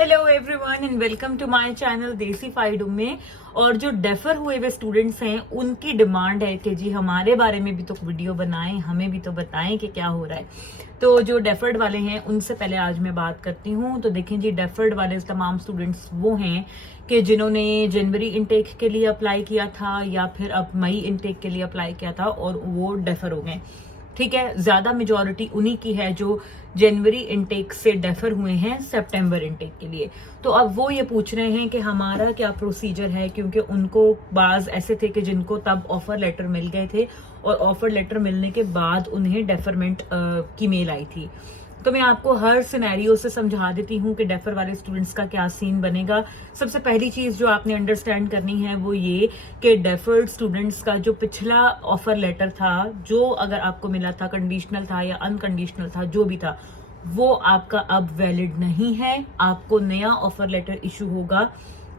Hello everyone and welcome to my channel देसी फाइड में। और जो डेफर हुए हुए स्टूडेंट्स हैं उनकी डिमांड है कि जी हमारे बारे में भी तो वीडियो बनाएं, हमें भी तो बताएं कि क्या हो रहा है। तो जो डेफर्ड वाले हैं उनसे पहले आज मैं बात करती हूँ। तो देखें जी, डेफर्ड वाले तमाम स्टूडेंट्स वो हैं कि जिन्होंने जनवरी इनटेक के लिए अप्लाई किया था या फिर अब मई इनटेक के लिए अप्लाई किया था और वो डेफर हो गए। ठीक है, ज्यादा मेजोरिटी उन्हीं की है जो जनवरी इनटेक से डेफर हुए हैं सितंबर इनटेक के लिए। तो अब वो ये पूछ रहे हैं कि हमारा क्या प्रोसीजर है, क्योंकि उनको बाज ऐसे थे कि जिनको तब ऑफर लेटर मिल गए थे और ऑफर लेटर मिलने के बाद उन्हें डेफरमेंट की मेल आई थी। तो मैं आपको हर सिनेरियो से समझा देती हूँ कि डेफर वाले स्टूडेंट्स का क्या सीन बनेगा। सबसे पहली चीज जो आपने अंडरस्टैंड करनी है वो ये कि डेफर्ड स्टूडेंट्स का जो पिछला ऑफर लेटर था, जो अगर आपको मिला था, कंडीशनल था या अनकंडीशनल था, जो भी था, वो आपका अब वैलिड नहीं है। आपको नया ऑफर लेटर इशू होगा,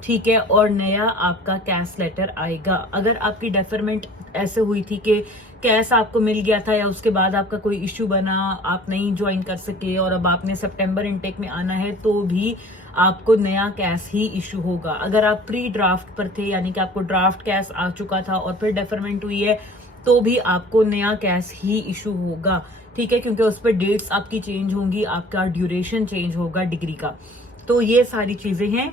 ठीक है, और नया आपका कैश लेटर आएगा। अगर आपकी डेफरमेंट ऐसे हुई थी कि कैश आपको मिल गया था या उसके बाद आपका कोई इश्यू बना, आप नहीं ज्वाइन कर सके और अब आपने सितंबर इनटेक में आना है, तो भी आपको नया कैश ही इशू होगा। अगर आप प्री ड्राफ्ट पर थे, यानी कि आपको ड्राफ्ट कैश आ चुका था और फिर डेफरमेंट हुई है, तो भी आपको नया कैश ही इशू होगा। ठीक है, क्योंकि उस पर डेट्स आपकी चेंज होंगी, आपका ड्यूरेशन चेंज होगा डिग्री का। तो ये सारी चीजें हैं।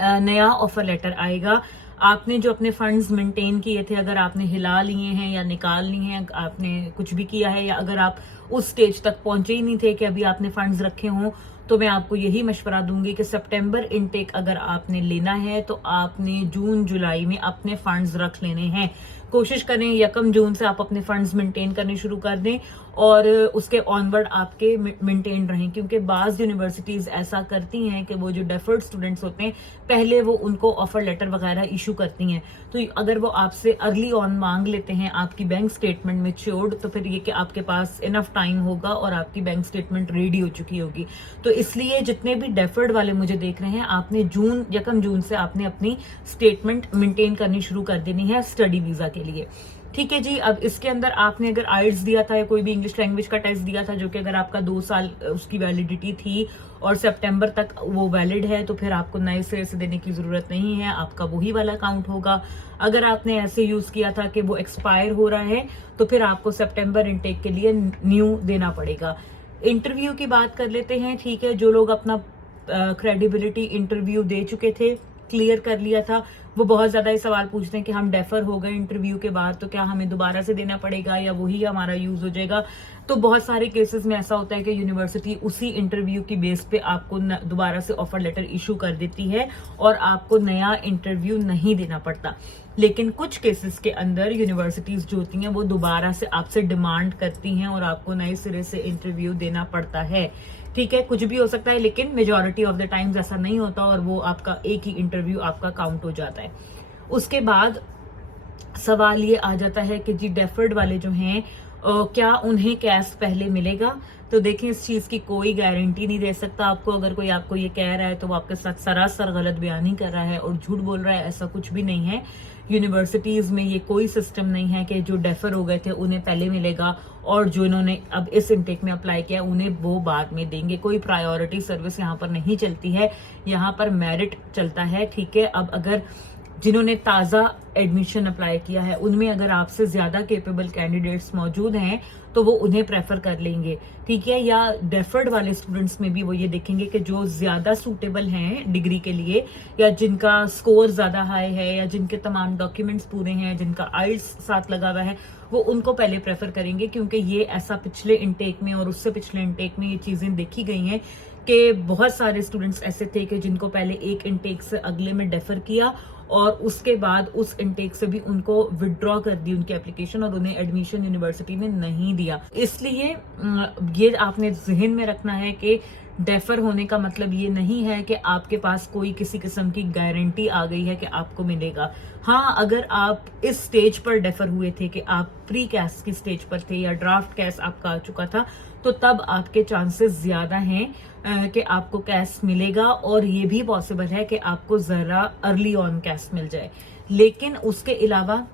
नया ऑफर लेटर आएगा। आपने जो अपने फंड्स मेंटेन किए थे, अगर आपने हिला लिए हैं या निकाल लिए हैं, आपने कुछ भी किया है, या अगर आप उस स्टेज तक पहुंचे ही नहीं थे कि अभी आपने फंड्स रखे हों, तो मैं आपको यही मशवरा दूंगी कि सितंबर इनटेक अगर आपने लेना है तो आपने जून जुलाई में अपने फंड्स रख लेने हैं। कोशिश करें 1 जून से आप अपने फंड्स मेंटेन करने शुरू कर दें और उसके ऑनवर्ड आपके मेंटेन रहें, क्योंकि बाज यूनिवर्सिटीज ऐसा करती हैं कि वो जो डेफर्ड स्टूडेंट्स होते हैं पहले वो उनको ऑफर लेटर वगैरह इशू करती हैं। तो अगर वो आपसे अर्ली ऑन मांग लेते हैं आपकी बैंक स्टेटमेंट मैच्योर्ड, तो फिर ये कि आपके पास इनफ टाइम होगा और आपकी बैंक स्टेटमेंट रेडी हो चुकी होगी। तो इसलिए जितने भी डेफर्ड वाले मुझे देख रहे हैं, आपने 1 जून से आपने अपनी स्टेटमेंट मेंटेन करनी शुरू कर देनी है स्टडी वीजा के लिए। ठीक है जी। अब इसके अंदर आपने अगर आइल्स दिया था या कोई भी इंग्लिश लैंग्वेज का टेस्ट दिया था, जो कि अगर आपका 2 साल उसकी वैलिडिटी थी और सितंबर तक वो वैलिड है, तो फिर आपको नए सिरे से देने की जरूरत नहीं है, आपका वही वाला काउंट होगा। अगर आपने ऐसे यूज किया था कि वो एक्सपायर हो रहा है, तो फिर आपको सितंबर इनटेक के लिए न्यू देना पड़ेगा। इंटरव्यू की बात कर लेते हैं। ठीक है, जो लोग अपना क्रेडिबिलिटी इंटरव्यू दे चुके थे, क्लियर कर लिया था, वो बहुत ज्यादा ये सवाल पूछते हैं कि हम डेफर हो गए इंटरव्यू के बाद, तो क्या हमें दोबारा से देना पड़ेगा या वही हमारा यूज हो जाएगा। तो बहुत सारे केसेस में ऐसा होता है कि यूनिवर्सिटी उसी इंटरव्यू की बेस पे आपको दोबारा से ऑफर लेटर इशू कर देती है और आपको नया इंटरव्यू नहीं देना पड़ता। लेकिन कुछ केसेस के अंदर यूनिवर्सिटीज जो होती हैं वो दोबारा से आपसे डिमांड करती हैं और आपको नए सिरे से इंटरव्यू देना पड़ता है। ठीक है, कुछ भी हो सकता है, लेकिन मेजॉरिटी ऑफ द टाइम्स ऐसा नहीं होता और वो आपका एक ही इंटरव्यू आपका काउंट हो जाता है। उसके बाद सवाल ये आ जाता है कि जी डेफर्ड वाले जो हैं क्या उन्हें कैश पहले मिलेगा। तो देखें, इस चीज की कोई गारंटी नहीं दे सकता आपको। अगर कोई आपको ये कह रहा है तो वो आपके साथ सरासर गलत बयानी कर रहा है और झूठ बोल रहा है। ऐसा कुछ भी नहीं है। यूनिवर्सिटीज में ये कोई सिस्टम नहीं है कि जो डेफर हो गए थे उन्हें पहले मिलेगा और जो इन्होंने अब इस इनटेक में अप्लाई किया उन्हें वो बाद में देंगे। कोई प्रायोरिटी सर्विस यहाँ पर नहीं चलती है, यहाँ पर मेरिट चलता है। ठीक है, अब अगर जिन्होंने ताजा एडमिशन अप्लाई किया है उनमें अगर आपसे ज्यादा केपेबल कैंडिडेट्स मौजूद हैं तो वो उन्हें प्रेफर कर लेंगे। ठीक है, या डेफर्ड वाले स्टूडेंट्स में भी वो ये देखेंगे कि जो ज्यादा सूटेबल हैं डिग्री के लिए, या जिनका स्कोर ज्यादा हाई है, या जिनके तमाम डॉक्यूमेंट्स पूरे हैं, जिनका आइल्स साथ लगा हुआ है, वो उनको पहले प्रेफर करेंगे। क्योंकि ये ऐसा पिछले इनटेक में और उससे पिछले इनटेक में ये चीजें देखी गई हैं कि बहुत सारे स्टूडेंट्स ऐसे थे कि जिनको पहले एक इनटेक से अगले में डेफर किया और उसके बाद उस इनटेक से भी उनको विड्रॉ कर दी उनकी एप्लीकेशन और उन्हें एडमिशन यूनिवर्सिटी में नहीं दिया। इसलिए ये आपने जहन में रखना है कि डेफर होने का मतलब ये नहीं है कि आपके पास कोई किसी किस्म की गारंटी आ गई है कि आपको मिलेगा। हाँ, अगर आप इस स्टेज पर डेफर हुए थे कि आप प्री कैश की स्टेज पर थे या ड्राफ्ट कैश आपका आ चुका था, तो तब आपके चांसेस ज्यादा हैं कि आपको कैश मिलेगा और ये भी पॉसिबल है कि आपको जरा अर्ली ऑन कैश मिल जाए। लेकिन उसके अलावा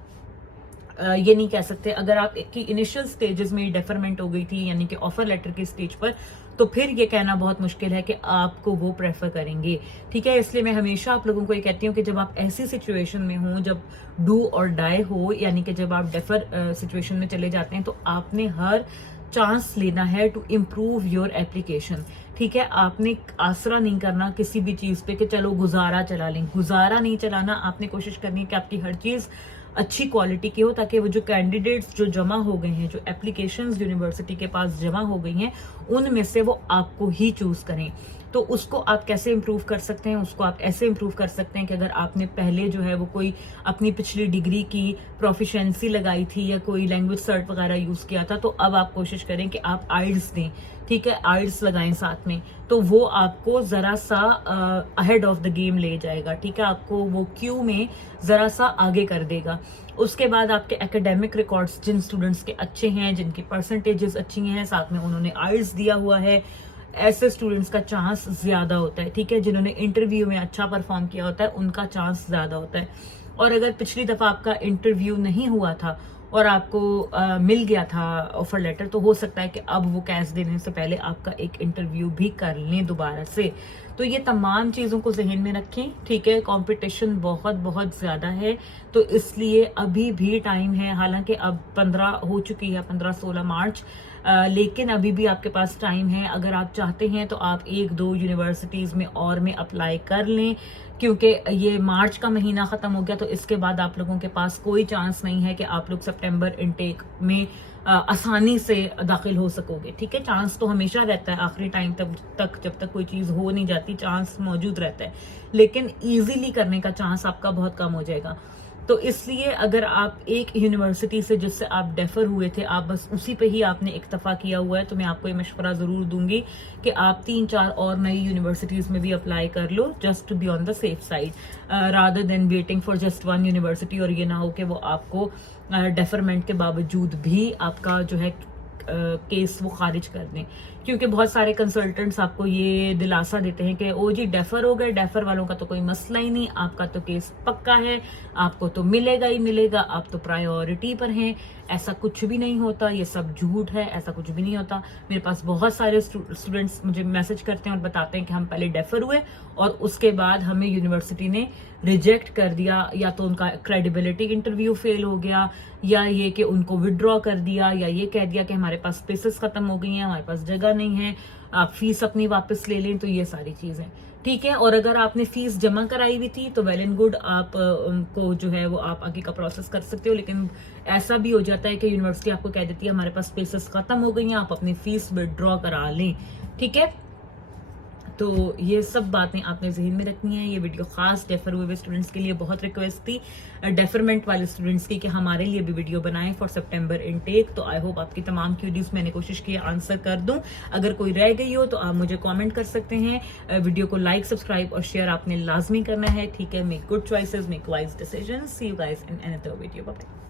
ये नहीं कह सकते। अगर आप की इनिशियल स्टेजेस में डेफरमेंट हो गई थी, यानी कि ऑफर लेटर के स्टेज पर, तो फिर ये कहना बहुत मुश्किल है कि आपको वो प्रेफर करेंगे, ठीक है। इसलिए मैं हमेशा आप लोगों को ये कहती हूँ कि जब आप ऐसी सिचुएशन में हो, जब डू और डाई हो, यानी कि जब आप डेफर सिचुएशन में चले जाते हैं, तो आपने हर चांस लेना है टू इम्प्रूव योर एप्लीकेशन, ठीक है। आपने आसरा नहीं करना किसी भी चीज पे कि चलो गुजारा चला लें, गुजारा नहीं चलाना। आपने कोशिश करनी है कि आपकी हर चीज अच्छी क्वालिटी की हो, ताकि वो जो कैंडिडेट्स जो जमा हो गए हैं, जो एप्लीकेशंस यूनिवर्सिटी के पास जमा हो गई हैं, उनमें से वो आपको ही चूज करें। तो उसको आप कैसे इंप्रूव कर सकते हैं? उसको आप ऐसे इंप्रूव कर सकते हैं कि अगर आपने पहले जो है वो कोई अपनी पिछली डिग्री की प्रोफिशिएंसी लगाई थी या कोई लैंग्वेज सर्ट वगैरह यूज किया था, तो अब आप कोशिश करें कि आप आइल्स दें, ठीक है, आइल्स लगाएं साथ में, तो वो आपको जरा सा अहेड ऑफ द गेम ले जाएगा, ठीक है, आपको वो क्यू में जरा सा आगे कर देगा। उसके बाद आपके एकेडमिक रिकॉर्ड्स जिन स्टूडेंट्स के अच्छे हैं, जिनकी परसेंटेजेस अच्छी हैं, साथ में उन्होंने आइल्स दिया हुआ है, ऐसे स्टूडेंट्स का चांस ज्यादा होता है, ठीक है। जिन्होंने इंटरव्यू में अच्छा परफॉर्म किया होता है उनका चांस ज्यादा होता है। और अगर पिछली दफा आपका इंटरव्यू नहीं हुआ था और आपको मिल गया था ऑफर लेटर, तो हो सकता है कि अब वो कैश देने से पहले आपका एक इंटरव्यू भी कर लें दोबारा से। तो ये तमाम चीजों को जहन में रखें, ठीक है। कंपटीशन बहुत बहुत ज्यादा है, तो इसलिए अभी भी टाइम है। हालांकि अब 15 हो चुकी है, 15-16 मार्च, लेकिन अभी भी आपके पास टाइम है। अगर आप चाहते हैं तो आप 1-2 यूनिवर्सिटीज में और में अप्लाई कर लें, क्योंकि ये मार्च का महीना खत्म हो गया, तो इसके बाद आप लोगों के पास कोई चांस नहीं है कि आप लोग सितंबर इनटेक में आसानी से दाखिल हो सकोगे, ठीक है। चांस तो हमेशा रहता है, आखिरी टाइम तक जब तक कोई चीज हो नहीं जाती चांस मौजूद रहता है, लेकिन इजीली करने का चांस आपका बहुत कम हो जाएगा। तो इसलिए अगर आप एक यूनिवर्सिटी से जिससे आप डेफर हुए थे, आप बस उसी पे ही आपने इक्तफा किया हुआ है, तो मैं आपको ये मशवरा जरूर दूंगी कि आप 3-4 और नई यूनिवर्सिटीज में भी अप्लाई कर लो, just to be on the safe side, rather than waiting for just one university. और ये ना हो कि वो आपको डेफरमेंट के बावजूद भी आपका जो है केस वो खारिज कर दें, क्योंकि बहुत सारे कंसल्टेंट्स आपको ये दिलासा देते हैं कि ओ जी डेफर हो गए, डेफर वालों का तो कोई मसला ही नहीं, आपका तो केस पक्का है, आपको तो मिलेगा ही मिलेगा, आप तो प्रायोरिटी पर हैं। ऐसा कुछ भी नहीं होता, ये सब झूठ है, ऐसा कुछ भी नहीं होता। मेरे पास बहुत सारे स्टूडेंट्स मुझे मैसेज करते हैं और बताते हैं कि हम पहले डेफर हुए और उसके बाद हमें यूनिवर्सिटी ने रिजेक्ट कर दिया, या तो उनका क्रेडिबिलिटी इंटरव्यू फेल हो गया, या ये कि उनको विड्रॉ कर दिया, या ये कह दिया कि हमारे पास स्पेसेस खत्म हो गई हैं, हमारे पास जगह नहीं है, आप फीस अपनी वापस ले लें। तो ये सारी चीजें, ठीक है। और अगर आपने फीस जमा कराई हुई थी तो वेल एंड गुड, आप उनको जो है वो आप आगे का प्रोसेस कर सकते हो। लेकिन ऐसा भी हो जाता है कि यूनिवर्सिटी आपको कह देती है हमारे पास स्पेसेस खत्म हो गई हैं, आप अपनी फीस विड्रॉ करा लें, ठीक है। तो ये सब बातें आपने जहन में रखनी है। ये वीडियो खास डेफर हुए स्टूडेंट्स के लिए बहुत रिक्वेस्ट थी, डेफरमेंट वाले स्टूडेंट्स की, कि हमारे लिए भी वीडियो बनाएं फॉर सितंबर इनटेक। तो आई होप आपकी तमाम क्यूरीज मैंने कोशिश की आंसर कर दूं। अगर कोई रह गई हो तो आप मुझे कमेंट कर सकते हैं। वीडियो को लाइक, सब्सक्राइब और शेयर आपने लाजमी करना है, ठीक है। Make good choices, make wise decisions. See you guys in another video, bye bye.